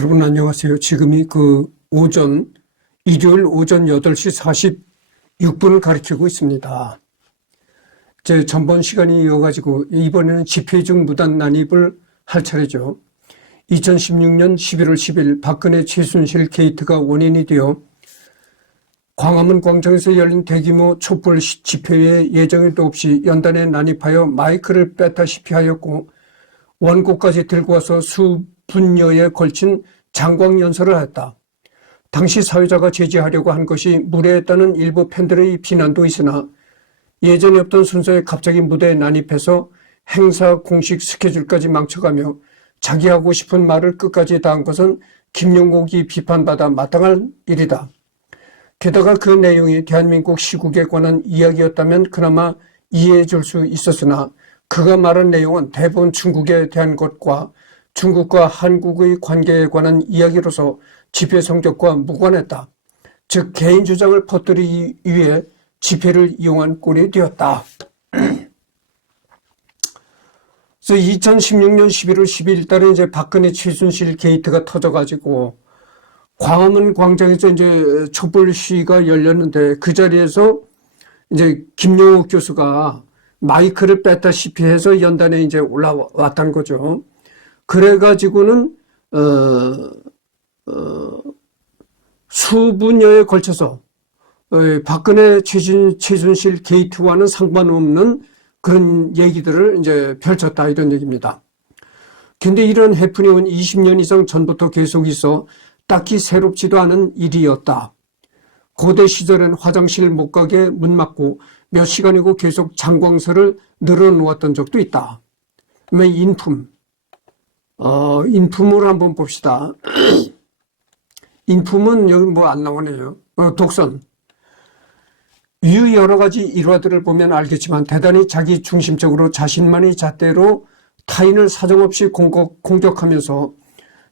여러분 안녕하세요. 지금이 일요일 오전 8시 46분을 가리키고 있습니다. 제 전번 시간이 이어가지고 이번에는 집회중 무단 난입을 할 차례죠. 2016년 11월 10일 박근혜 최순실 게이트가 원인이 되어 광화문 광장에서 열린 대규모 촛불 집회에 예정에도 없이 연단에 난입하여 마이크를 뺐다시피 하였고 원고까지 들고 와서 수분여에 걸친 장광연설을 했다. 당시 사회자가 제지하려고 한 것이 무례했다는 일부 팬들의 비난도 있으나 예전에 없던 순서에 갑자기 무대에 난입해서 행사 공식 스케줄까지 망쳐가며 자기 하고 싶은 말을 끝까지 다한 것은 김용옥이 비판받아 마땅할 일이다. 게다가 그 내용이 대한민국 시국에 관한 이야기였다면 그나마 이해해 줄 수 있었으나 그가 말한 내용은 대부분 중국에 대한 것과 중국과 한국의 관계에 관한 이야기로서 집회 성격과 무관했다. 즉 개인 주장을 퍼뜨리기 위해 집회를 이용한 꼴이 되었다. 그래서 2016년 11월 12일 달에 이제 박근혜 최순실 게이트가 터져가지고 광화문 광장에서 이제 촛불 시위가 열렸는데 그 자리에서 이제 김용옥 교수가 마이크를 뺐다시피 해서 연단에 이제 올라왔다는 거죠. 그래가지고는 수분여에 걸쳐서 박근혜 최순실 게이트와는 상관없는 그런 얘기들을 이제 펼쳤다 이런 얘기입니다. 근데 이런 해프닝은 20년 이상 전부터 계속 있어 딱히 새롭지도 않은 일이었다. 고대 시절엔 화장실 못 가게 문 막고 몇 시간이고 계속 장광설을 늘어놓았던 적도 있다. 인품을 한번 봅시다. 인품은 여기 뭐 안 나오네요. 독선. 이 여러 가지 일화들을 보면 알겠지만 대단히 자기 중심적으로 자신만의 잣대로 타인을 사정없이 공격하면서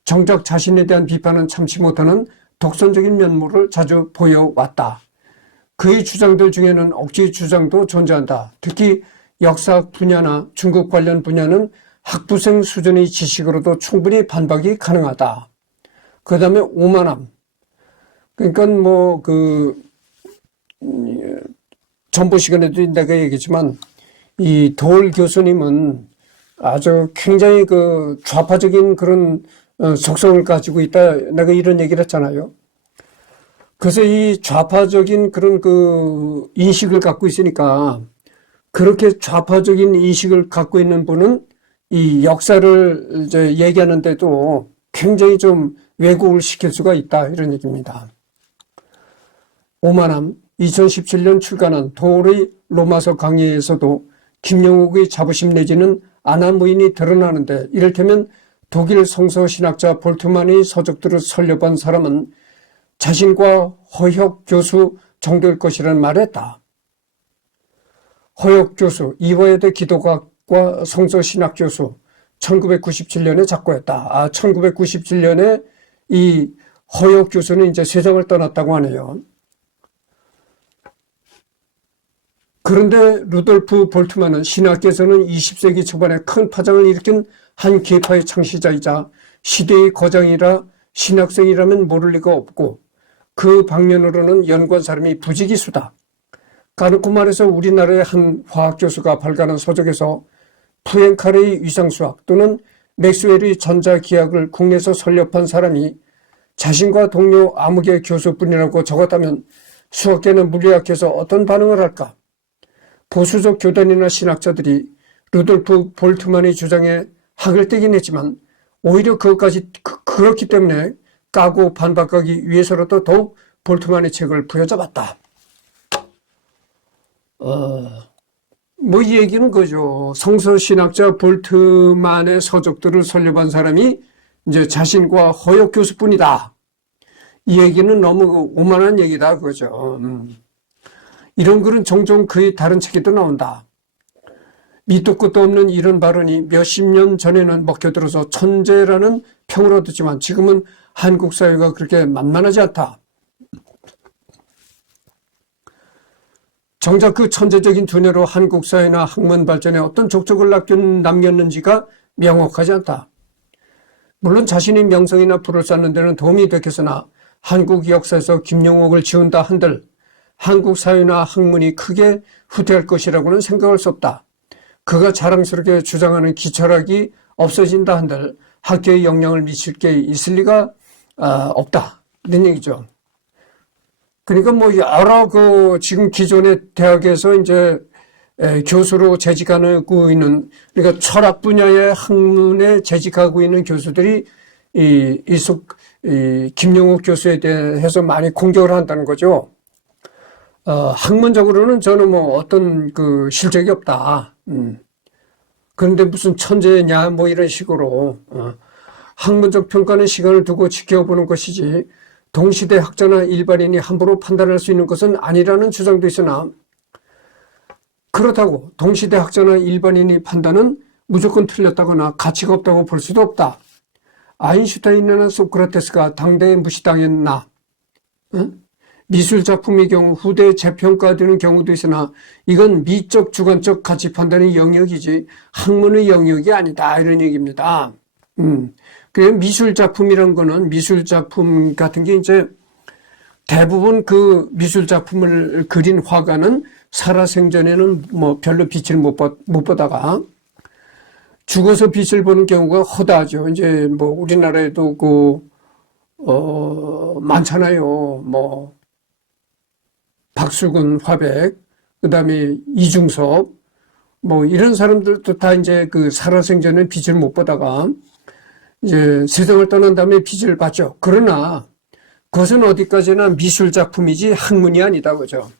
정작 자신에 대한 비판은 참지 못하는 독선적인 면모를 자주 보여왔다. 그의 주장들 중에는 억지 주장도 존재한다. 특히 역사학 분야나 중국 관련 분야는 학부생 수준의 지식으로도 충분히 반박이 가능하다. 그 다음에 오만함. 그러니까 전부 시간에도 내가 얘기했지만 이 도올 교수님은 아주 굉장히 좌파적인 그런 속성을 가지고 있다. 내가 이런 얘기를 했잖아요. 그래서 이 좌파적인 그런 인식을 갖고 있으니까 그렇게 좌파적인 인식을 갖고 있는 분은 이 역사를 이제 얘기하는데도 굉장히 좀 왜곡을 시킬 수가 있다. 이런 얘기입니다. 오만함. 2017년 출간한 도올의 로마서 강의에서도 김용옥의 자부심 내지는 안하무인이 드러나는데 이를테면 독일 성서신학자 볼트만의 서적들을 설려본 사람은 자신과 허혁 교수 정도일 것이라는 말을 했다. 허혁 교수, 이화여대 기독학과 성서신학 교수 1997년에 작고했다. 1997년에 이 허혁 교수는 이제 세상을 떠났다고 하네요. 그런데 루돌프 볼트만은 신학계에서는 20세기 초반에 큰 파장을 일으킨 한 계파의 창시자이자 시대의 거장이라 신학생이라면 모를 리가 없고 그 방면으로는 연구한 사람이 부지기수다. 까놓고 말해서 우리나라의 한 화학교수가 발간한 서적에서 푸엔카레의 위상수학 또는 맥스웰의 전자기하학을 국내에서 설립한 사람이 자신과 동료 아무개 교수뿐이라고 적었다면 수학계는 물리학에서 어떤 반응을 할까? 보수적 교단이나 신학자들이 루돌프 볼트만의 주장에 학을 떼긴 했지만 오히려 그것까지 그렇기 때문에 까고 반박하기 위해서라도 더욱 볼트만의 책을 부여잡았다. 이 얘기는 그죠. 성서신학자 볼트만의 서적들을 설립한 사람이 이제 자신과 허혁 교수뿐이다. 이 얘기는 너무 오만한 얘기다. 그죠. 이런 글은 종종 그의 다른 책에도 나온다. 밑도 끝도 없는 이런 발언이 몇십 년 전에는 먹혀들어서 천재라는 평을 얻었지만 지금은 한국 사회가 그렇게 만만하지 않다. 정작 그 천재적인 두뇌로 한국 사회나 학문 발전에 어떤 족적을 남겼는지가 명확하지 않다. 물론 자신의 명성이나 부를 쌓는 데는 도움이 됐겠으나 한국 역사에서 김영옥을 지운다 한들 한국 사회나 학문이 크게 후퇴할 것이라고는 생각할 수 없다. 그가 자랑스럽게 주장하는 기철학이 없어진다 한들 학교에 영향을 미칠 게 있을 리가 없다. 이런 얘기죠. 그러니까 뭐 여러 지금 기존의 대학에서 이제 교수로 재직하고 있는, 그러니까 철학 분야의 학문에 재직하고 있는 교수들이 김영옥 교수에 대해서 많이 공격을 한다는 거죠. 학문적으로는 저는 뭐 어떤 실적이 없다. 그런데 무슨 천재냐 뭐 이런 식으로 학문적 평가는 시간을 두고 지켜보는 것이지 동시대 학자나 일반인이 함부로 판단할 수 있는 것은 아니라는 주장도 있으나, 그렇다고 동시대 학자나 일반인의 판단은 무조건 틀렸다거나 가치가 없다고 볼 수도 없다. 아인슈타인이나 소크라테스가 당대에 무시당했나? 미술작품의 경우 후대에 재평가되는 경우도 있으나 이건 미적 주관적 가치 판단의 영역이지 학문의 영역이 아니다, 이런 얘기입니다. 그래서 미술작품이란 거는, 미술작품 같은 게 이제 대부분 그 미술작품을 그린 화가는 살아생전에는 뭐 별로 빛을 못 보다가 죽어서 빛을 보는 경우가 허다하죠. 이제 뭐 우리나라에도 많잖아요. 뭐 박수근 화백, 그 다음에 이중섭, 뭐 이런 사람들도 다 이제 살아생전에 빛을 못 보다가 이제 세상을 떠난 다음에 빛을 봤죠. 그러나 그것은 어디까지나 미술작품이지 학문이 아니다, 그죠?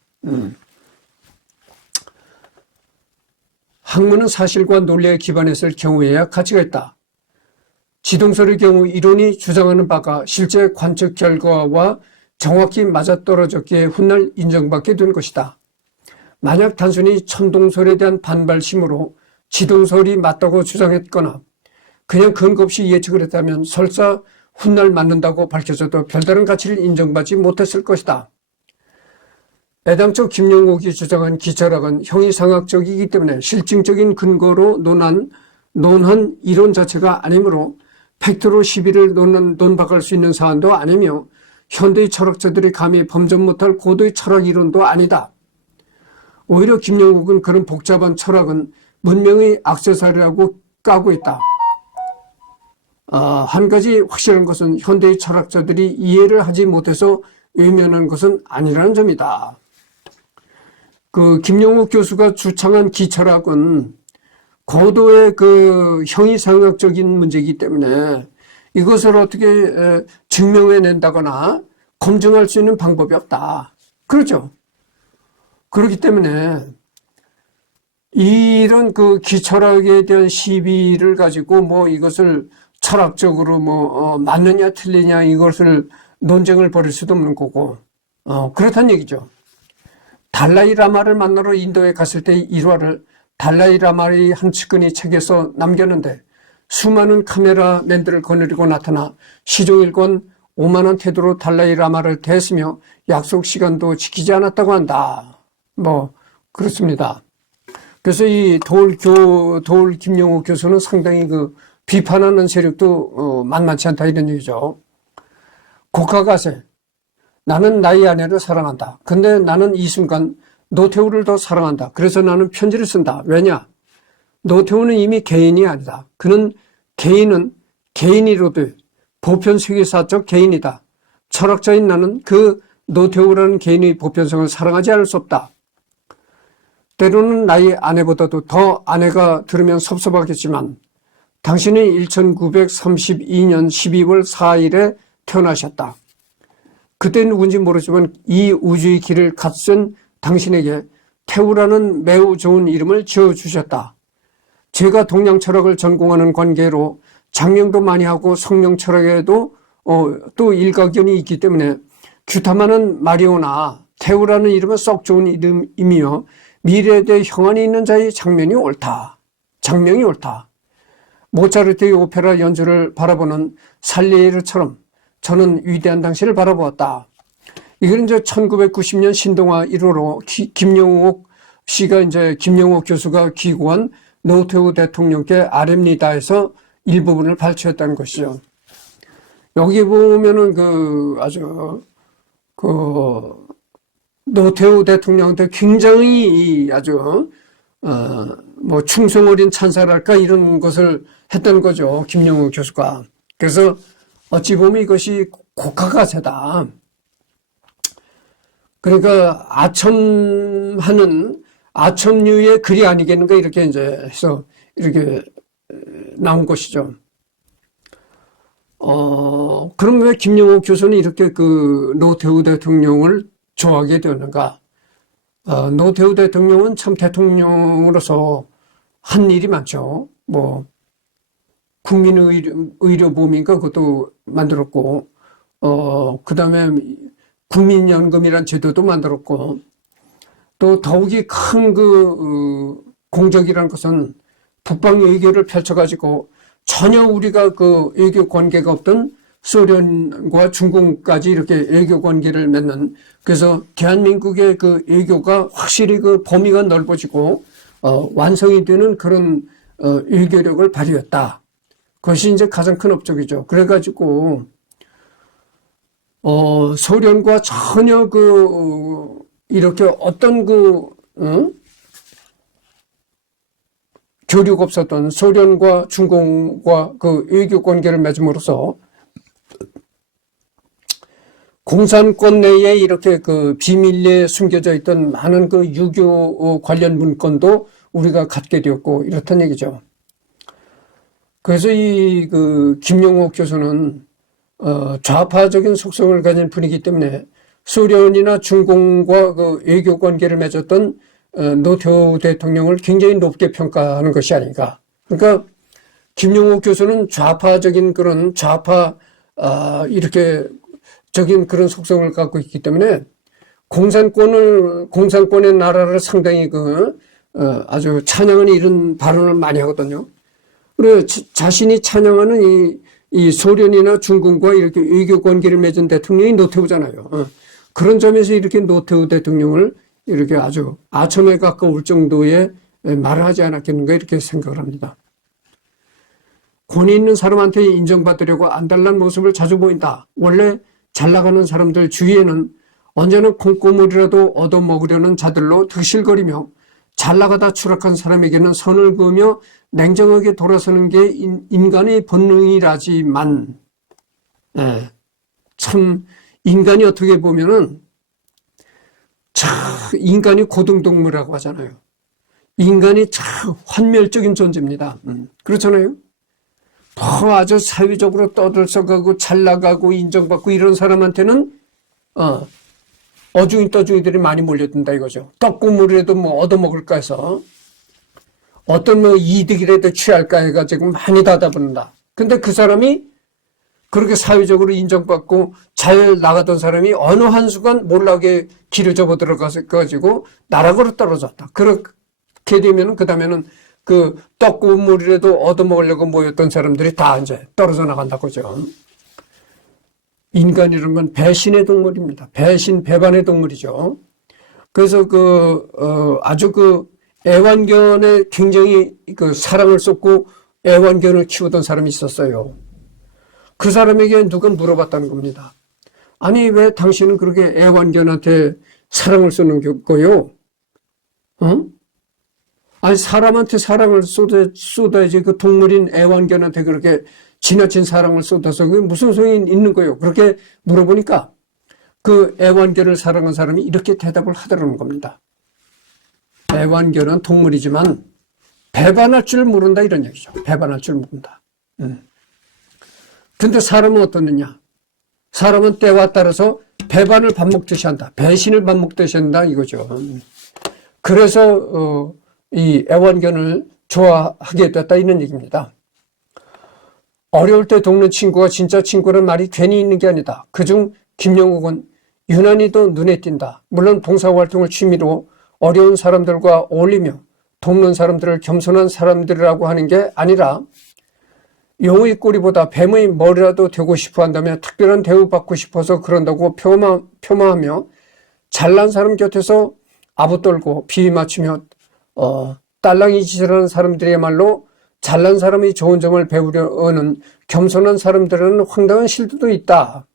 학문은 사실과 논리에 기반했을 경우에야 가치가 있다. 지동설의 경우 이론이 주장하는 바가 실제 관측 결과와 정확히 맞아떨어졌기에 훗날 인정받게 된 것이다. 만약 단순히 천동설에 대한 반발심으로 지동설이 맞다고 주장했거나 그냥 근거 없이 예측을 했다면 설사 훗날 맞는다고 밝혀져도 별다른 가치를 인정받지 못했을 것이다. 애당초 김영옥이 주장한 기철학은 형이상학적이기 때문에 실증적인 근거로 논한 이론 자체가 아니므로 팩트로 시비를 논박할 수 있는 사안도 아니며 현대의 철학자들이 감히 범접 못할 고도의 철학 이론도 아니다. 오히려 김영옥은 그런 복잡한 철학은 문명의 액세서리라고 까고 있다. 한 가지 확실한 것은 현대의 철학자들이 이해를 하지 못해서 외면한 것은 아니라는 점이다. 김영옥 교수가 주창한 기철학은 고도의 형이상학적인 문제이기 때문에 이것을 어떻게 증명해낸다거나 검증할 수 있는 방법이 없다. 그렇죠? 그렇기 때문에 이런 기철학에 대한 시비를 가지고 뭐 이것을 철학적으로 맞느냐 틀리냐 이것을 논쟁을 벌일 수도 없는 거고, 그렇다는 얘기죠. 달라이 라마를 만나러 인도에 갔을 때 일화를 달라이 라마의 한 측근이 책에서 남겼는데 수많은 카메라맨들을 거느리고 나타나 시종일관 오만한 태도로 달라이 라마를 대했으며 약속 시간도 지키지 않았다고 한다. 뭐 그렇습니다. 그래서 이 도울 김영옥 교수는 상당히 비판하는 세력도 만만치 않다, 이런 얘기죠. 곡하가세, 나는 나의 아내를 사랑한다. 근데 나는 이 순간 노태우를 더 사랑한다. 그래서 나는 편지를 쓴다. 왜냐? 노태우는 이미 개인이 아니다. 그는 개인이로도 보편 세계사적 개인이다. 철학자인 나는 그 노태우라는 개인의 보편성을 사랑하지 않을 수 없다. 때로는 나의 아내보다도 더 아내가 들으면 섭섭하겠지만 당신은 1932년 12월 4일에 태어나셨다. 그때 누군지 모르지만 이 우주의 길을 갓쓴 당신에게 태우라는 매우 좋은 이름을 지어주셨다. 제가 동양 철학을 전공하는 관계로 장명도 많이 하고 성명 철학에도 또 일가견이 있기 때문에 규탐하는 마리오나 태우라는 이름은 썩 좋은 이름이며 미래에 대해 형안이 있는 자의 장명이 옳다. 모차르트의 오페라 연주를 바라보는 살리에르처럼 저는 위대한 당신을 바라보았다. 이건 이제 1990년 신동아 1호로 김영옥 교수가 기고한 노태우 대통령께 아뢰입니다에서 일부분을 발췌했다는 것이죠. 여기 보면은 아주 노태우 대통령한테 굉장히 아주 뭐 충성 어린 찬사랄까 이런 것을 했던 거죠. 김영우 교수가. 그래서 어찌 보면 이것이 국가가세다. 그러니까 아첨류의 글이 아니겠는가 이렇게 이제 해서 이렇게 나온 것이죠. 그럼 왜 김영우 교수는 이렇게 노태우 대통령을 좋아하게 되었는가? 노태우 대통령은 참 대통령으로서 한 일이 많죠. 뭐, 국민의료보험인가 그것도 만들었고, 그 다음에 국민연금이란 제도도 만들었고, 또 더욱이 큰 공적이라는 것은 북방 외교를 펼쳐가지고 전혀 우리가 외교 관계가 없던 소련과 중국까지 이렇게 외교 관계를 맺는, 그래서 대한민국의 외교가 확실히 범위가 넓어지고 완성이 되는 그런 외교력을 발휘했다. 그것이 이제 가장 큰 업적이죠. 그래가지고 소련과 전혀 이렇게 어떤 교류가 없었던 소련과 중국과 외교 관계를 맺음으로써 공산권 내에 이렇게 비밀리에 숨겨져 있던 많은 유교 관련 문건도 우리가 갖게 되었고 이렇단 얘기죠. 그래서 이 김영옥 교수는 좌파적인 속성을 가진 분이기 때문에 소련이나 중공과 외교 관계를 맺었던 노태우 대통령을 굉장히 높게 평가하는 것이 아닌가. 그러니까 김영옥 교수는 좌파적인 그런 이렇게 적인 그런 속성을 갖고 있기 때문에 공산권의 나라를 상당히 아주 찬양하는 이런 발언을 많이 하거든요. 그리고 자신이 찬양하는 이 소련이나 중국과 이렇게 외교 관계를 맺은 대통령이 노태우잖아요. 그런 점에서 이렇게 노태우 대통령을 이렇게 아주 아첨에 가까울 정도의 말을 하지 않았겠는가 이렇게 생각을 합니다. 권위 있는 사람한테 인정받으려고 안달난 모습을 자주 보인다. 원래 잘 나가는 사람들 주위에는 언제나 콩고물이라도 얻어먹으려는 자들로 드실거리며 잘 나가다 추락한 사람에게는 선을 그으며 냉정하게 돌아서는 게 인간의 본능이라지만, 참 인간이 어떻게 보면은 인간이 고등동물이라고 하잖아요. 인간이 참 환멸적인 존재입니다. 그렇잖아요. 아주 사회적으로 떠들썩하고 잘 나가고 인정받고 이런 사람한테는 어중이 떠중이들이 많이 몰려든다 이거죠. 떡고물이라도 뭐 얻어먹을까 해서 어떤 이득이라도 취할까 해가지고 많이 닫아붙는다. 근데 그 사람이 그렇게 사회적으로 인정받고 잘 나가던 사람이 어느 한순간 몰락에 길을 접어 들어가가지고 나락으로 떨어졌다. 그렇게 되면은 그 다음에는 떡고물이라도 얻어먹으려고 모였던 사람들이 다 이제 떨어져 나간다고죠. 인간이라는 건 배신의 동물입니다. 배반의 동물이죠. 그래서 아주 애완견에 굉장히 사랑을 쏟고 애완견을 키우던 사람이 있었어요. 그 사람에게 누가 물어봤다는 겁니다. 아니, 왜 당신은 그렇게 애완견한테 사랑을 쏟는 거요? 아니, 사람한테 사랑을 쏟아야지 그 동물인 애완견한테 그렇게 지나친 사랑을 쏟아서 그게 무슨 소용이 있는 거예요? 그렇게 물어보니까 그 애완견을 사랑한 사람이 이렇게 대답을 하더라는 겁니다. 애완견은 동물이지만 배반할 줄 모른다 이런 얘기죠. 배반할 줄 모른다. 근데 사람은 어떻느냐? 사람은 때와 따라서 배반을 밥 먹듯이 한다. 배신을 밥 먹듯이 한다 이거죠. 그래서 이 애완견을 좋아하게 됐다 이런 얘기입니다. 어려울 때 돕는 친구가 진짜 친구란 말이 괜히 있는 게 아니다. 그중 김영욱은 유난히도 눈에 띈다. 물론 봉사활동을 취미로 어려운 사람들과 어울리며 돕는 사람들을 겸손한 사람들이라고 하는 게 아니라 용의 꼬리보다 뱀의 머리라도 되고 싶어 한다며 특별한 대우받고 싶어서 그런다고 폄하하며 잘난 사람 곁에서 아부 떨고 비위 맞추며 딸랑이 짓을 하는 사람들이야말로 잘난 사람의 좋은 점을 배우려는 겸손한 사람들은 황당한 실수도 있다.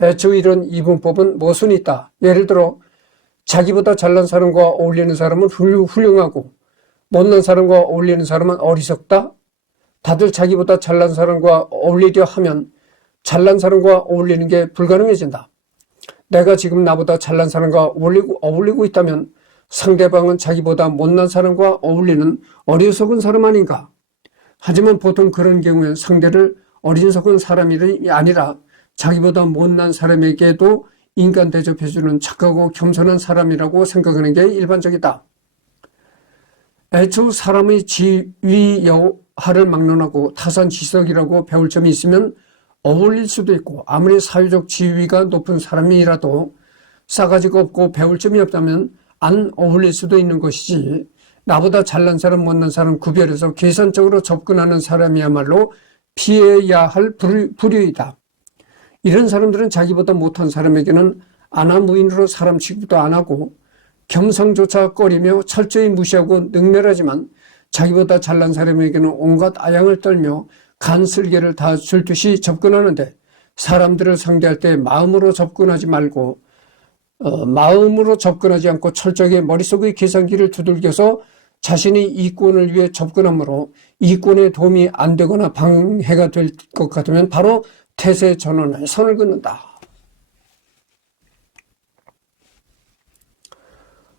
애초에 이런 이분법은 모순이 있다. 예를 들어 자기보다 잘난 사람과 어울리는 사람은 훌륭하고 못난 사람과 어울리는 사람은 어리석다. 다들 자기보다 잘난 사람과 어울리려 하면 잘난 사람과 어울리는 게 불가능해진다. 내가 지금 나보다 잘난 사람과 어울리고 있다면 상대방은 자기보다 못난 사람과 어울리는 어리석은 사람 아닌가? 하지만 보통 그런 경우엔 상대를 어리석은 사람이 아니라 자기보다 못난 사람에게도 인간 대접해주는 착하고 겸손한 사람이라고 생각하는 게 일반적이다. 애초 사람의 지위 여하를 막론하고 타산지석이라고 배울 점이 있으면 어울릴 수도 있고, 아무리 사회적 지위가 높은 사람이라도 싸가지가 없고 배울 점이 없다면 안 어울릴 수도 있는 것이지, 나보다 잘난 사람 못난 사람 구별해서 계산적으로 접근하는 사람이야말로 피해야 할 부류이다. 이런 사람들은 자기보다 못한 사람에게는 안하무인으로 사람 취급도 안 하고 겸상조차 꺼리며 철저히 무시하고 능멸하지만, 자기보다 잘난 사람에게는 온갖 아양을 떨며 간슬개를 다 줄 듯이 접근하는데, 사람들을 상대할 때 마음으로 접근하지 않고 철저하게 머릿속의 계산기를 두들겨서 자신의 이권을 위해 접근하므로 이권에 도움이 안 되거나 방해가 될 것 같으면 바로 태세 전환에 선을 긋는다.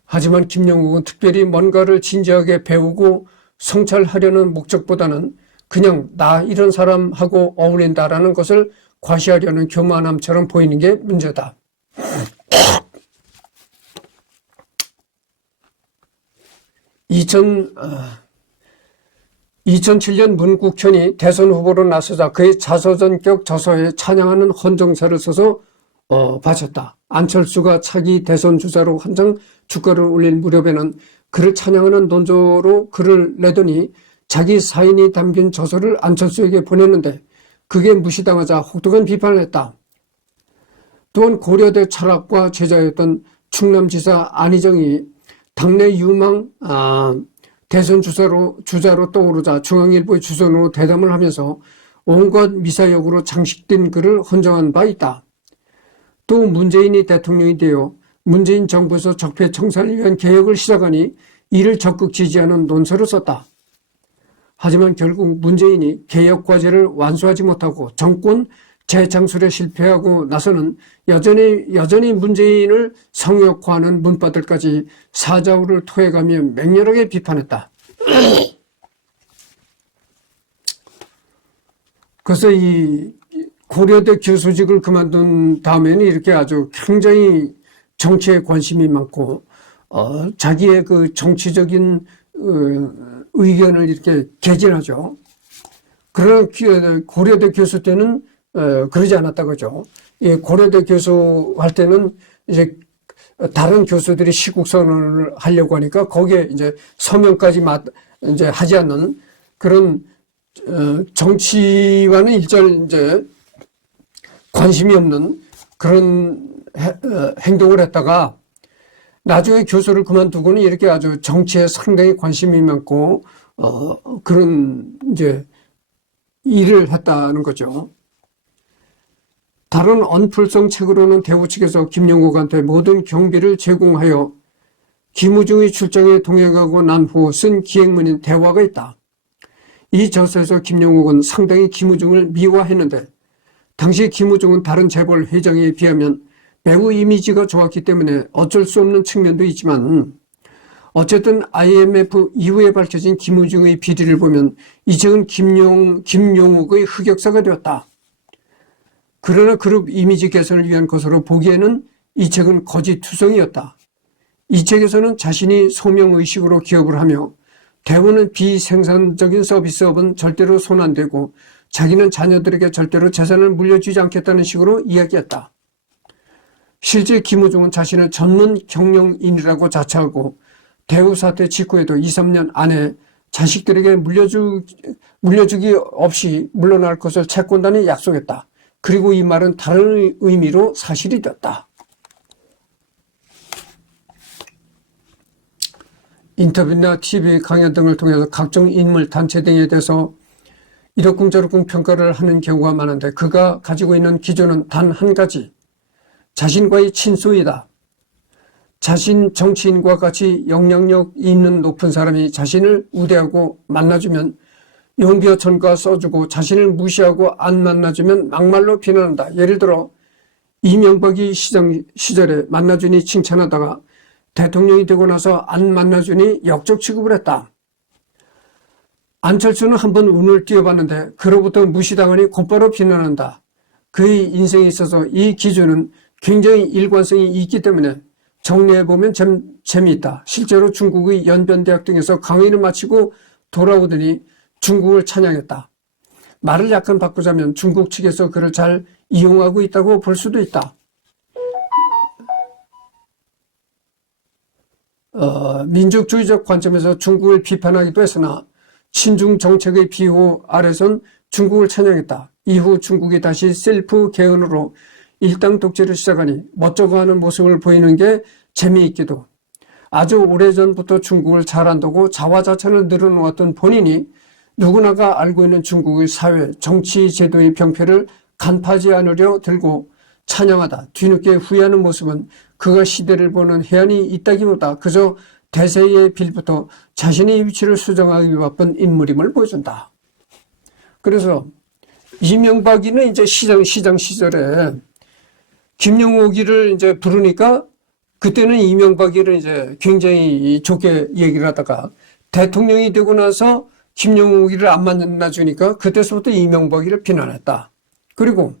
하지만 김영국은 특별히 뭔가를 진지하게 배우고 성찰하려는 목적보다는 그냥 나 이런 사람하고 어울린다라는 것을 과시하려는 교만함처럼 보이는 게 문제다. 2007년 문국현이 대선 후보로 나서자 그의 자서전격 저서에 찬양하는 헌정사를 써서 바쳤다. 안철수가 차기 대선 주자로 한창 주가를 올릴 무렵에는 그를 찬양하는 논조로 글을 내더니 자기 사인이 담긴 저서를 안철수에게 보냈는데 그게 무시당하자 혹독한 비판을 했다. 또한 고려대 철학과 제자였던 충남지사 안희정이 당내 유망 대선 주자로 떠오르자 중앙일보의 주선으로 대담을 하면서 온갖 미사역으로 장식된 글을 헌정한 바 있다. 또 문재인이 대통령이 되어 문재인 정부에서 적폐 청산을 위한 개혁을 시작하니 이를 적극 지지하는 논설을 썼다. 하지만 결국 문재인이 개혁 과제를 완수하지 못하고 정권 재창출에 실패하고 나서는 여전히 문재인을 성역화하는 문바들까지 사자후를 토해가며 맹렬하게 비판했다. 그래서 이 고려대 교수직을 그만둔 다음에는 이렇게 아주 굉장히 정치에 관심이 많고 자기의 그 정치적인 의견을 이렇게 개진하죠. 그러나 고려대 교수 때는 그러지 않았다 그죠. 예, 고려대 교수 할 때는 이제 다른 교수들이 시국선언을 하려고 하니까 거기에 이제 서명까지 이제 하지 않는 그런 정치와는 일절 이제 관심이 없는 그런 행동을 했다가 나중에 교수를 그만두고는 이렇게 아주 정치에 상당히 관심이 많고 그런 이제 일을 했다는 거죠. 다른 언플성 책으로는 대우 측에서 김영국한테 모든 경비를 제공하여 김우중의 출장에 동행하고 난 후 쓴 기획문인 대화가 있다. 이 저서에서 김영국은 상당히 김우중을 미화했는데 당시 김우중은 다른 재벌 회장에 비하면 매우 이미지가 좋았기 때문에 어쩔 수 없는 측면도 있지만 어쨌든 IMF 이후에 밝혀진 김우중의 비리를 보면 이 책은 김용욱의 흑역사가 되었다. 그러나 그룹 이미지 개선을 위한 것으로 보기에는 이 책은 거짓투성이었다. 이 책에서는 자신이 소명의식으로 기업을 하며 대우는 비생산적인 서비스업은 절대로 손 안 대고 자기는 자녀들에게 절대로 재산을 물려주지 않겠다는 식으로 이야기했다. 실제 김우중은 자신을 전문 경영인이라고 자처하고 대우 사태 직후에도 2, 3년 안에 자식들에게 물려주기 없이 물러날 것을 채권단에 약속했다. 그리고 이 말은 다른 의미로 사실이 됐다. 인터뷰나 TV 강연 등을 통해서 각종 인물, 단체 등에 대해서 이러쿵저러쿵 평가를 하는 경우가 많은데 그가 가지고 있는 기준은 단 한 가지. 자신과의 친소이다. 자신 정치인과 같이 영향력 있는 높은 사람이 자신을 우대하고 만나주면 용비어천가 써주고 자신을 무시하고 안 만나주면 막말로 비난한다. 예를 들어 이명박이 시장 시절에 만나주니 칭찬하다가 대통령이 되고 나서 안 만나주니 역적 취급을 했다. 안철수는 한번 운을 띄워봤는데 그로부터 무시당하니 곧바로 비난한다. 그의 인생에 있어서 이 기준은 굉장히 일관성이 있기 때문에 정리해보면 재미있다. 실제로 중국의 연변대학 등에서 강의를 마치고 돌아오더니 중국을 찬양했다. 말을 약간 바꾸자면 중국 측에서 그를 잘 이용하고 있다고 볼 수도 있다. 민족주의적 관점에서 중국을 비판하기도 했으나 친중 정책의 비호 아래선 중국을 찬양했다. 이후 중국이 다시 셀프 개헌으로 일당 독재를 시작하니 멋쩍어하는 모습을 보이는 게 재미있기도. 아주 오래전부터 중국을 잘한다고 자화자찬을 늘어놓았던 본인이 누구나가 알고 있는 중국의 사회, 정치 제도의 병폐를 간파하지 않으려 들고 찬양하다 뒤늦게 후회하는 모습은 그가 시대를 보는 해안이 있다기보다 그저 대세의 빌부터 자신의 위치를 수정하기 바쁜 인물임을 보여준다. 그래서 이명박이는 이제 시장 시절에 김영옥이를 이제 부르니까 그때는 이명박이를 이제 굉장히 좋게 얘기를 하다가 대통령이 되고 나서 김영옥이를 안 만나주니까 그때서부터 이명박이를 비난했다. 그리고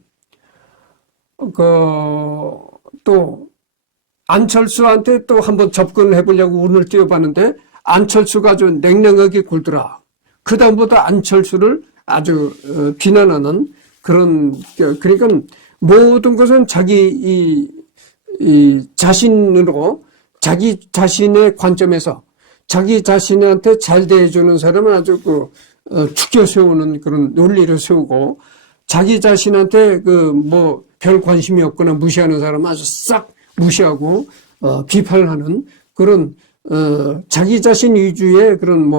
또 안철수한테 또 한번 접근을 해보려고 운을 띄워봤는데 안철수가 아주 냉랭하게 굴더라. 그 다음부터 안철수를 아주 비난하는 그런, 그러니까 모든 것은 자기 자신으로 자기 자신의 관점에서 자기 자신한테 잘 대해주는 사람은 아주 축겨 세우는 그런 논리를 세우고 자기 자신한테 별 관심이 없거나 무시하는 사람은 아주 싹 무시하고 비판하는 그런 자기 자신 위주의 그런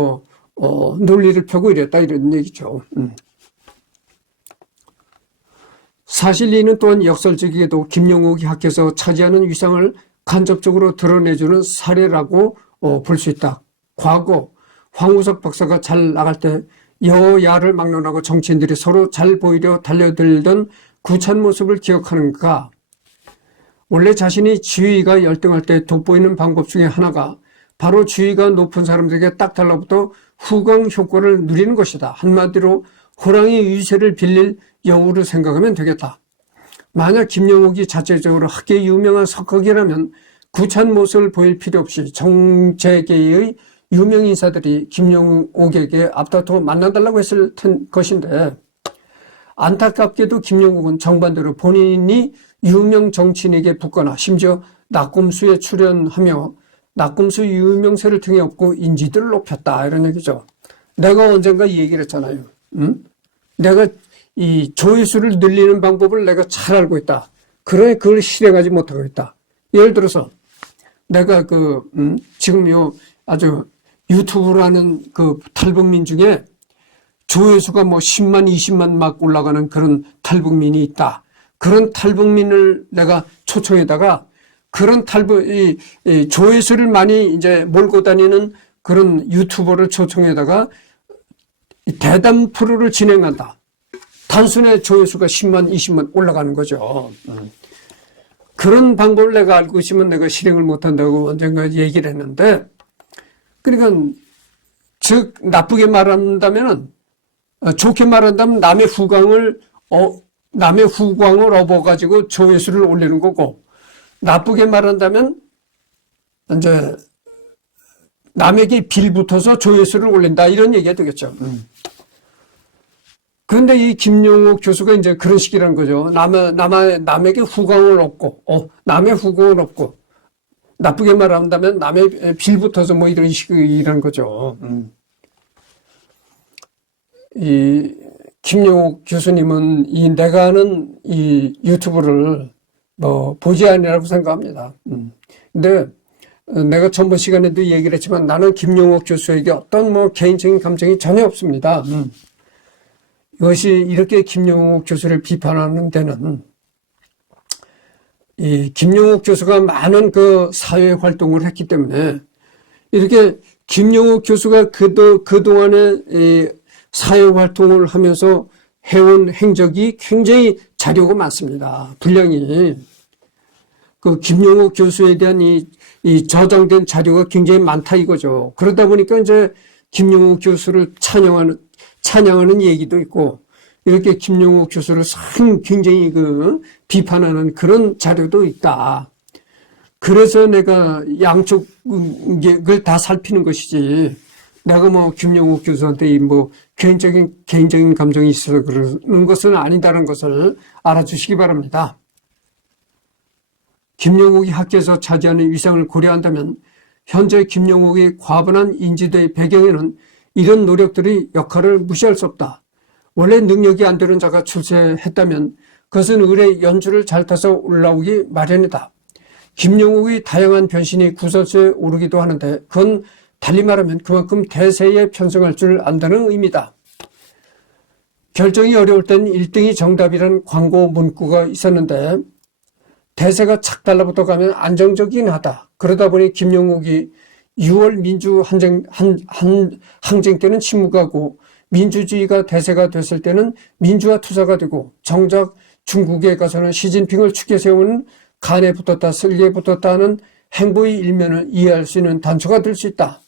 논리를 펴고 이랬다 이런 얘기죠. 사실 이는 또한 역설적이게도 김영옥이 학교에서 차지하는 위상을 간접적으로 드러내주는 사례라고 볼 수 있다. 과거 황우석 박사가 잘 나갈 때 여야를 막론하고 정치인들이 서로 잘 보이려 달려들던 구찬 모습을 기억하는가. 원래 자신이 지위가 열등할 때 돋보이는 방법 중에 하나가 바로 지위가 높은 사람들에게 딱 달라붙어 후광 효과를 누리는 것이다. 한마디로 호랑이 위세를 빌릴 여우로 생각하면 되겠다. 만약 김영옥이 자체적으로 학계 유명한 석학이라면 구찬 모습을 보일 필요 없이 정재계의 유명 인사들이 김영옥에게 앞다퉈 만나달라고 했을 것인데 안타깝게도 김영옥은 정반대로 본인이 유명 정치인에게 붙거나 심지어 낙곰수에 출연하며 낙곰수 유명세를 등에 업고 인지도를 높였다 이런 얘기죠. 내가 언젠가 이 얘기를 했잖아요. 내가 이 조회수를 늘리는 방법을 내가 잘 알고 있다. 그러니 그걸 실행하지 못하고 있다. 예를 들어서 내가 지금 아주 유튜브라는 탈북민 중에 조회수가 10만, 20만 막 올라가는 그런 탈북민이 있다. 그런 탈북민을 내가 초청에다가 그런 조회수를 많이 이제 몰고 다니는 그런 유튜버를 초청에다가 대담 프로를 진행한다. 단순히 조회수가 10만, 20만 올라가는 거죠. 그런 방법을 내가 알고 있으면 내가 실행을 못한다고 언젠가 얘기를 했는데, 그러니까 즉 나쁘게 말한다면은 좋게 말한다면 남의 후광을 업어가지고 조회수를 올리는 거고, 나쁘게 말한다면 이제 남에게 빌붙어서 조회수를 올린다 이런 얘기가 되겠죠. 그런데 이 김영옥 교수가 이제 그런 식이라는 거죠. 남에게 후광을 얻고, 남의 후광을 얻고, 나쁘게 말한다면 남의 빌붙어서 이런 식이라는 거죠. 이 김영옥 교수님은 내가 아는 이 유튜브를 보지 않으라고 생각합니다. 근데 내가 전번 시간에도 얘기를 했지만 나는 김용옥 교수에게 어떤 뭐 개인적인 감정이 전혀 없습니다. 이것이 이렇게 김용옥 교수를 비판하는 데는 이 김용옥 교수가 많은 그 사회 활동을 했기 때문에 이렇게 김용옥 교수가 그동안에 이 사회 활동을 하면서 해온 행적이 굉장히 자료가 많습니다. 분량이. 그 김용옥 교수에 대한 이 저장된 자료가 굉장히 많다 이거죠. 그러다 보니까 이제 김용옥 교수를 찬양하는 얘기도 있고, 이렇게 김용옥 교수를 굉장히 비판하는 그런 자료도 있다. 그래서 내가 양쪽을 다 살피는 것이지, 내가 뭐 김용옥 교수한테 뭐 개인적인 감정이 있어서 그러는 것은 아니다라는 것을 알아주시기 바랍니다. 김용옥이 학계에서 차지하는 위상을 고려한다면 현재 김용옥의 과분한 인지도의 배경에는 이런 노력들이 역할을 무시할 수 없다. 원래 능력이 안 되는 자가 출세했다면 그것은 의뢰 연주를 잘 타서 올라오기 마련이다. 김용옥의 다양한 변신이 구설수에 오르기도 하는데 그건 달리 말하면 그만큼 대세에 편승할 줄 안다는 의미다. 결정이 어려울 땐 1등이 정답이라는 광고 문구가 있었는데 대세가 착 달라붙어 가면 안정적이긴 하다. 그러다 보니 김용옥이 6월 민주 항쟁 때는 침묵하고 민주주의가 대세가 됐을 때는 민주화 투사가 되고 정작 중국에 가서는 시진핑을 축에 세우는 간에 붙었다 쓸개에 붙었다 하는 행보의 일면을 이해할 수 있는 단초가 될 수 있다.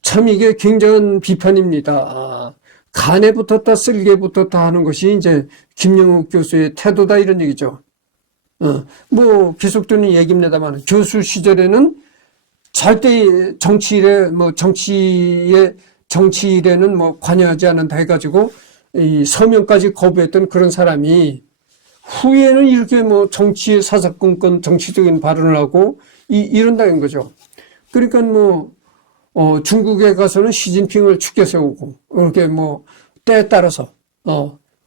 참 이게 굉장한 비판입니다. 간에 붙었다 쓸개에 붙었다 하는 것이 이제 김용옥 교수의 태도다 이런 얘기죠. 뭐 계속되는 얘기입니다만 교수 시절에는 절대 정치일에는 뭐 관여하지 않는다 해가지고 이 서명까지 거부했던 그런 사람이 후에는 이렇게 뭐 정치의 사사건건 정치적인 발언을 하고 이런다는 거죠. 그러니까 뭐 중국에 가서는 시진핑을 축게 세우고 이렇게 뭐 때에 따라서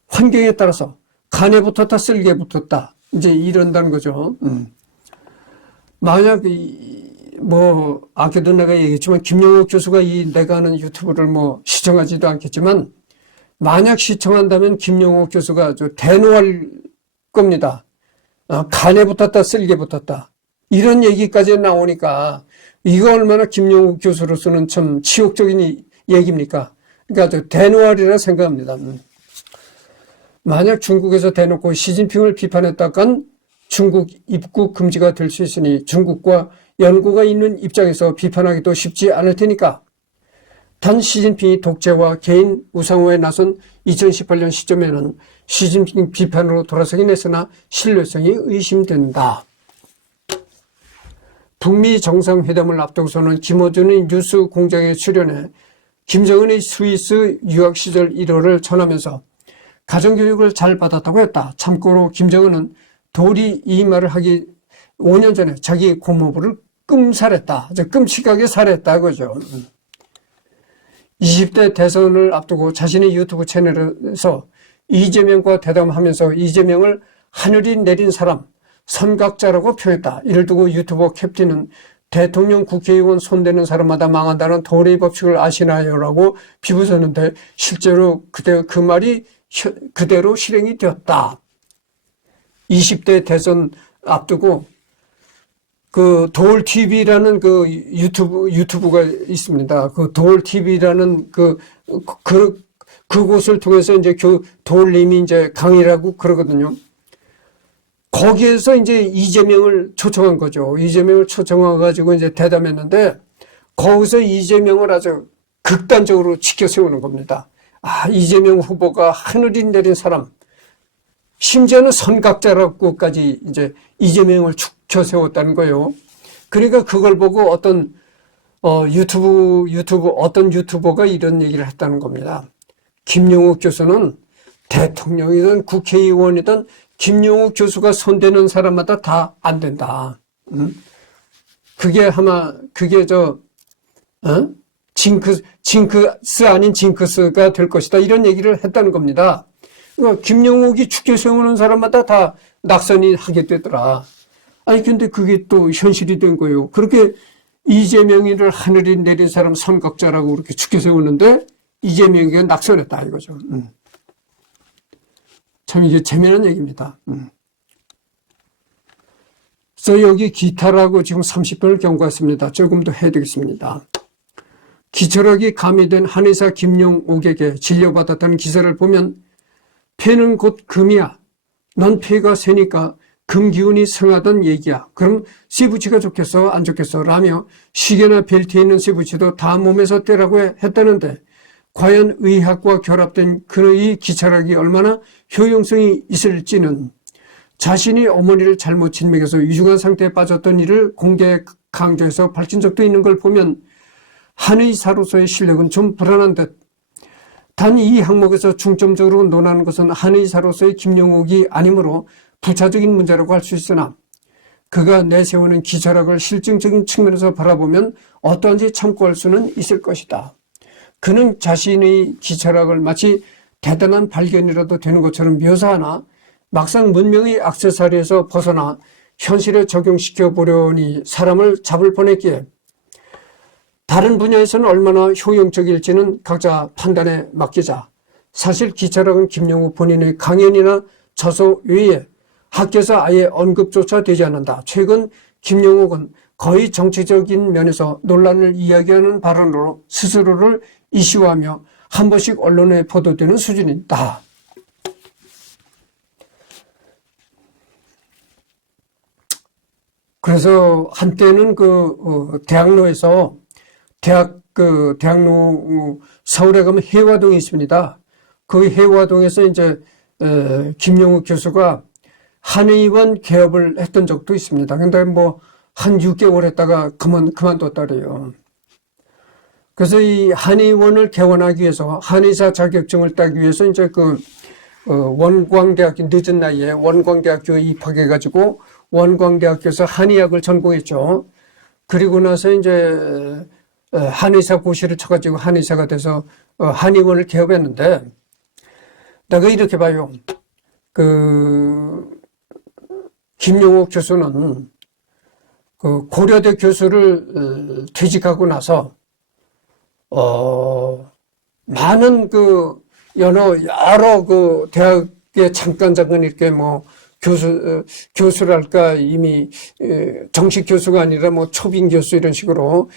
환경에 따라서 간에 붙었다 쓸개에 붙었다 이제 이런다는 거죠. 만약 아까도 내가 얘기했지만 김용옥 교수가 내가 하는 유튜브를 뭐 시청하지도 않겠지만 만약 시청한다면 김용옥 교수가 아주 대노할 겁니다. 간에 붙었다 쓸개에 붙었다 이런 얘기까지 나오니까 이거 얼마나 김용옥 교수로서는 참 치욕적인 얘기입니까? 그러니까 아주 대노할이라 생각합니다. 만약 중국에서 대놓고 시진핑을 비판했다간 중국 입국 금지가 될 수 있으니 중국과 연고가 있는 입장에서 비판하기도 쉽지 않을 테니까. 단 시진핑이 독재와 개인 우상화에 나선 2018년 시점에는 시진핑 비판으로 돌아서긴 했으나 신뢰성이 의심된다. 북미 정상회담을 앞두고서는 김어준의 뉴스 공장에 출연해 김정은의 스위스 유학 시절 일화를 전하면서 가정교육을 잘 받았다고 했다. 참고로 김정은은 도리 이 말을 하기 5년 전에 자기 고모부를 끔살했다. 아주 끔찍하게 살했다 그죠. 20대 대선을 앞두고 자신의 유튜브 채널에서 이재명과 대담하면서 이재명을 하늘이 내린 사람, 선각자라고 표했다. 이를 두고 유튜버 캡틴은 대통령 국회의원 손대는 사람마다 망한다는 도리 법칙을 아시나요? 라고 비웃었는데 실제로 그 말이 그대로 실행이 되었다. 20대 대선 앞두고 그 도올TV라는 그 유튜브가 있습니다. 그 도올TV라는 그곳을 통해서 이제 도올님이 이제 강의를 하고 그러거든요. 거기에서 이제 이재명을 초청한 거죠. 이재명을 초청해가지고 이제 대담했는데 거기서 이재명을 아주 극단적으로 치켜 세우는 겁니다. 이재명 후보가 하늘이 내린 사람, 심지어는 선각자라고까지 이제 이재명을 축켜 세웠다는 거예요. 그러니까 그걸 보고 어떤 유튜버가 이런 얘기를 했다는 겁니다. 김용옥 교수는 대통령이든 국회의원이든 김용옥 교수가 손대는 사람마다 다 안 된다. 그게 징크스 아닌 징크스가 될 것이다. 이런 얘기를 했다는 겁니다. 그러니까 김용옥이 축제 세우는 사람마다 다 낙선이 하게 되더라. 아니 근데 그게 또 현실이 된 거예요. 그렇게 이재명이를 하늘이 내린 사람 선각자라고 그렇게 축켜 세우는데 이재명이가 낙선했다 이거죠. 참 이게 재미난 얘기입니다. 그래서 여기 기타라고 지금 30번을 경고했습니다. 조금 더 해야 되겠습니다. 기철학이 가미된 한의사 김용옥에게 진료받았다는 기사를 보면 폐는 곧 금이야. 넌 폐가 세니까 금 기운이 성하던 얘기야. 그럼 쇠붙이가 좋겠어 안 좋겠어 라며 시계나 벨트에 있는 쇠붙이도 다 몸에서 떼라고 했다는데 과연 의학과 결합된 그의 기철학이 얼마나 효용성이 있을지는 자신이 어머니를 잘못 진맥해서 위중한 상태에 빠졌던 일을 공개 강조해서 밝힌 적도 있는 걸 보면 한의사로서의 실력은 좀 불안한 듯. 단 이 항목에서 중점적으로 논하는 것은 한의사로서의 김용옥이 아니므로 부차적인 문제라고 할 수 있으나 그가 내세우는 기철학을 실증적인 측면에서 바라보면 어떠한지 참고할 수는 있을 것이다. 그는 자신의 기철학을 마치 대단한 발견이라도 되는 것처럼 묘사하나 막상 문명의 액세서리에서 벗어나 현실에 적용시켜 보려니 사람을 잡을 뻔했기에 다른 분야에서는 얼마나 효용적일지는 각자 판단에 맡기자. 사실 기철학은 김용옥 본인의 강연이나 저서 외에 학교에서 아예 언급조차 되지 않는다. 최근 김용옥은 거의 정치적인 면에서 논란을 이야기하는 발언으로 스스로를 이슈화하며 한 번씩 언론에 보도되는 수준이다. 그래서 한때는 대학로에서 대학로 서울에 가면 해화동이 있습니다. 그 해화동에서 이제 김용욱 교수가 한의원 개업을 했던 적도 있습니다. 근데 뭐 한 6개월 했다가 그만뒀다 그래요. 그래서 이 한의원을 개원하기 위해서 한의사 자격증을 따기 위해서 이제 원광대학교 늦은 나이에 원광대학교에 입학해가지고 원광대학교에서 한의학을 전공했죠. 그리고 나서 이제 한의사 고시를 쳐가지고 한의사가 돼서 한의원을 개업했는데 내가 이렇게 봐요. 김용옥 교수는 고려대 교수를 퇴직하고 나서 많은 여러 대학에 잠깐 이렇게 뭐 교수랄까 이미 정식 교수가 아니라 뭐 초빙 교수 이런 식으로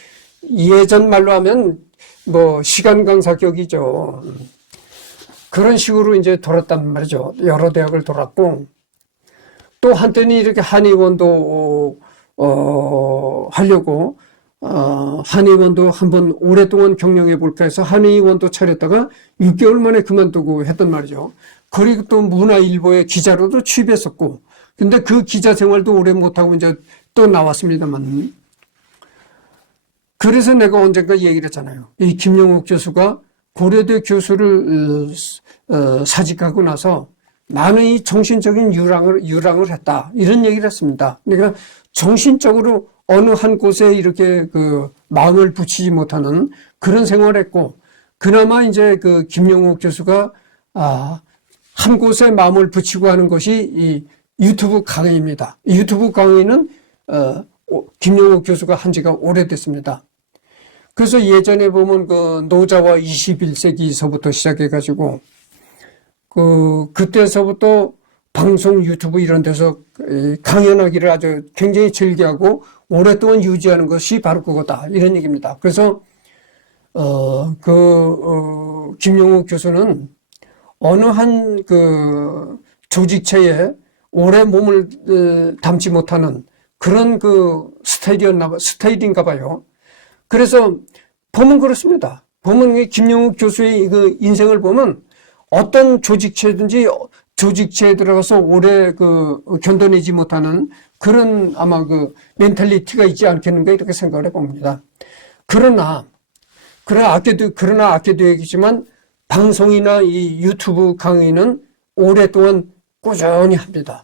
예전 말로 하면 뭐 시간 강사격이죠. 그런 식으로 이제 돌았단 말이죠. 여러 대학을 돌았고 또 한때는 이렇게 한의원도 하려고 한의원도 한번 오랫동안 경영해 볼까 해서 한의원도 차렸다가 6개월 만에 그만두고 했단 말이죠. 그리고 또 문화일보의 기자로도 취입했었고 근데 그 기자 생활도 오래 못하고 이제 또 나왔습니다만 그래서 내가 언젠가 얘기를 했잖아요. 이 김용옥 교수가 고려대 교수를 사직하고 나서 많은 이 정신적인 유랑을 했다. 이런 얘기를 했습니다. 그러니까 정신적으로 어느 한 곳에 이렇게 마음을 붙이지 못하는 그런 생활을 했고 그나마 이제 김용옥 교수가 한 곳에 마음을 붙이고 하는 것이 이 유튜브 강의입니다. 유튜브 강의는 김용옥 교수가 한 지가 오래됐습니다. 그래서 예전에 보면 노자와 21세기서부터 시작해가지고 그때서부터 방송 유튜브 이런 데서 강연하기를 아주 굉장히 즐겨하고 오랫동안 유지하는 것이 바로 그거다 이런 얘기입니다. 그래서 김용욱 교수는 어느 한 조직체에 오래 몸을 담지 못하는 그런 스타일인가 봐요. 그래서 보면 그렇습니다. 보면 김용욱 교수의 인생을 보면 어떤 조직체든지 조직체에 들어가서 오래 견뎌내지 못하는 그런 아마 멘탈리티가 있지 않겠는가 이렇게 생각을 해봅니다. 그러나 아껴도 얘기지만 방송이나 이 유튜브 강의는 오랫동안 꾸준히 합니다.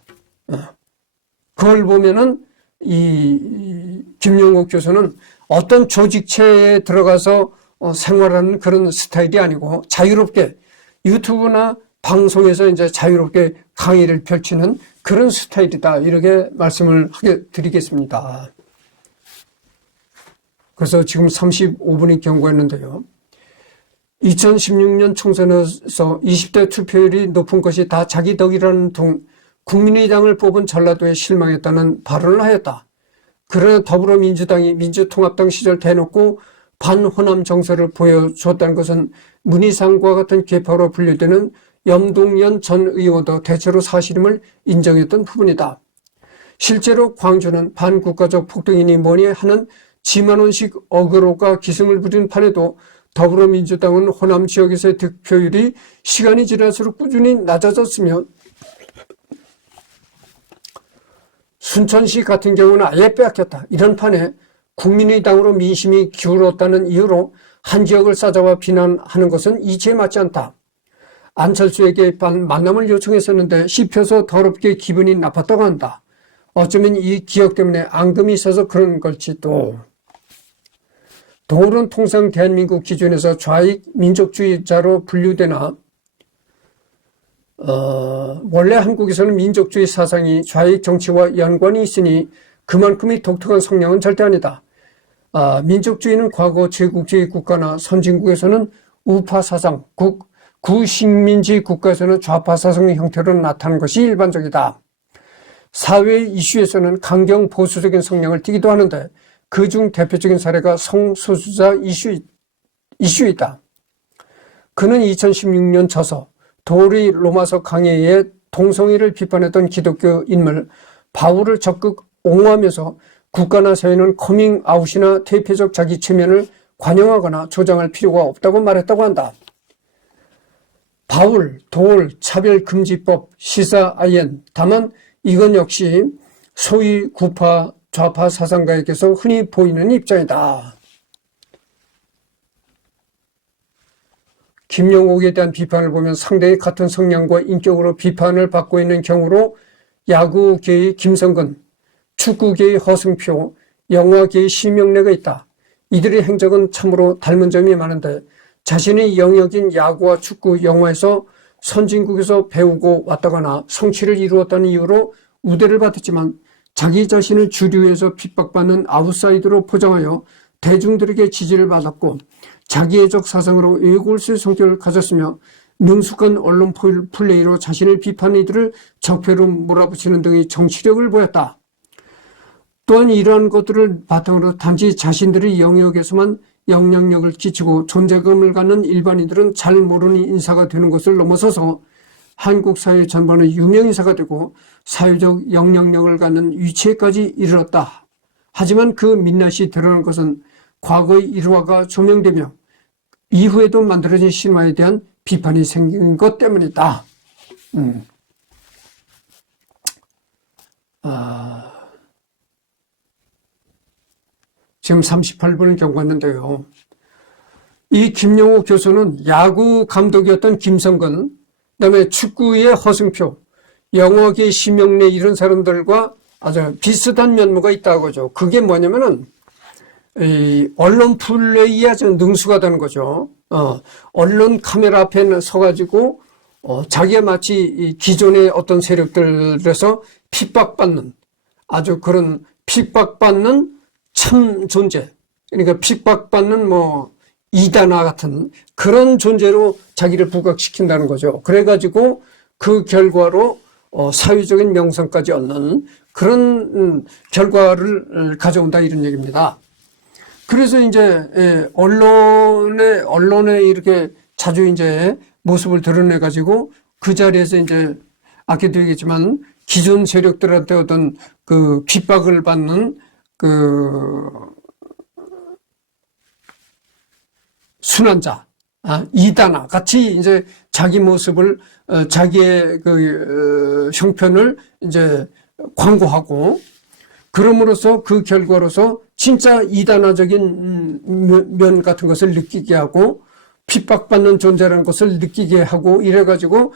그걸 보면은 이 김용옥 교수는 어떤 조직체에 들어가서 생활하는 그런 스타일이 아니고 자유롭게 유튜브나 방송에서 이제 자유롭게 강의를 펼치는 그런 스타일이다. 이렇게 말씀을 하게 드리겠습니다. 그래서 지금 35분이 경과했는데요. 2016년 총선에서 20대 투표율이 높은 것이 다 자기 덕이라는 국민의당을 뽑은 전라도에 실망했다는 발언을 하였다. 그러나 더불어민주당이 민주통합당 시절 대놓고 반호남 정서를 보여주었다는 것은 문희상과 같은 계파로 분류되는 염동연 전 의원도 대체로 사실임을 인정했던 부분이다. 실제로 광주는 반국가적 폭동이니 뭐니 하는 지만원식 어그로가 기승을 부린 판에도 더불어민주당은 호남 지역에서의 득표율이 시간이 지날수록 꾸준히 낮아졌으며 순천시 같은 경우는 아예 빼앗겼다. 이런 판에 국민의당으로 민심이 기울었다는 이유로 한 지역을 싸잡아 비난하는 것은 이치에 맞지 않다. 안철수에게 만남을 요청했었는데 씹혀서 더럽게 기분이 나빴다고 한다. 어쩌면 이 기억 때문에 앙금이 있어서 그런 걸지도. 동물은 통상 대한민국 기준에서 좌익 민족주의자로 분류되나 원래 한국에서는 민족주의 사상이 좌익 정치와 연관이 있으니 그만큼의 독특한 성향은 절대 아니다. 민족주의는 과거 제국주의 국가나 선진국에서는 우파 사상, 구식민지 국가에서는 좌파 사상의 형태로 나타나는 것이 일반적이다. 사회 이슈에서는 강경 보수적인 성향을 띠기도 하는데 그중 대표적인 사례가 성소수자 이슈이다. 그는 2016년 저서 도리 로마서 강해의 동성애를 비판했던 기독교 인물 바울을 적극 옹호하면서 국가나 사회는 커밍아웃이나 퇴폐적 자기 체면을 관용하거나 조장할 필요가 없다고 말했다고 한다. 바울, 도올, 차별금지법, 시사아이엔. 다만 이건 역시 소위 구파, 좌파 사상가에게서 흔히 보이는 입장이다. 김영옥에 대한 비판을 보면 상대의 같은 성향과 인격으로 비판을 받고 있는 경우로 야구계의 김성근, 축구계의 허승표, 영화계의 심영래가 있다. 이들의 행적은 참으로 닮은 점이 많은데 자신의 영역인 야구와 축구, 영화에서 선진국에서 배우고 왔다거나 성취를 이루었다는 이유로 우대를 받았지만 자기 자신을 주류에서 핍박받는 아웃사이더로 포장하여 대중들에게 지지를 받았고 자기애적 사상으로 외골수의 성격을 가졌으며 능숙한 언론 플레이로 자신을 비판한 이들을 적폐로 몰아붙이는 등의 정치력을 보였다. 또한 이러한 것들을 바탕으로 단지 자신들의 영역에서만 영향력을 끼치고 존재감을 갖는 일반인들은 잘 모르는 인사가 되는 것을 넘어서서 한국 사회 전반의 유명인사가 되고 사회적 영향력을 갖는 위치에까지 이르렀다. 하지만 그 민낯이 드러난 것은 과거의 일화가 조명되며 이후에도 만들어진 신화에 대한 비판이 생긴 것 때문이다. 지금 38분을 경과했는데요. 이 김영호 교수는 야구 감독이었던 김성근, 그다음에 축구의 허승표, 영화계의 심영래 이런 사람들과 아주 비슷한 면모가 있다고 하죠. 그게 뭐냐면은 이 언론 플레이에 아주 능숙하다는 거죠. 언론 카메라 앞에 서가지고 자기가 마치 이 기존의 어떤 세력들에서 핍박받는 아주 그런 핍박받는 참 존재, 그러니까 핍박받는 이단아 같은 그런 존재로 자기를 부각시킨다는 거죠. 그래가지고 그 결과로 사회적인 명성까지 얻는 그런 결과를 가져온다 이런 얘기입니다. 그래서 이제 언론에 이렇게 자주 이제 모습을 드러내가지고 그 자리에서 이제 아까도 얘기했지만 기존 세력들한테 어떤 그 핍박을 받는 그 순환자, 이단아 같이 이제 자기 모습을 자기의 그 형편을 이제 광고하고 그럼으로써 그 결과로서 진짜 이단화적인 면 같은 것을 느끼게 하고 핍박받는 존재라는 것을 느끼게 하고 이래가지고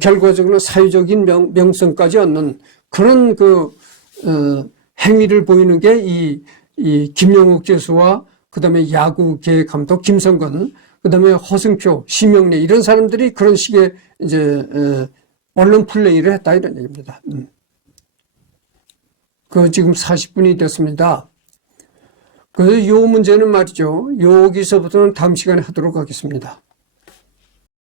결과적으로 사회적인 명성까지 얻는 그런 그 행위를 보이는 게 이 김영욱 교수와 그다음에 야구계 감독 김성근 그다음에 허승표, 심영래 이런 사람들이 그런 식의 이제 언론 플레이를 했다 이런 얘기입니다. 그 지금 40분이 됐습니다. 그래서 요 문제는 말이죠. 여기서부터는 다음 시간에 하도록 하겠습니다.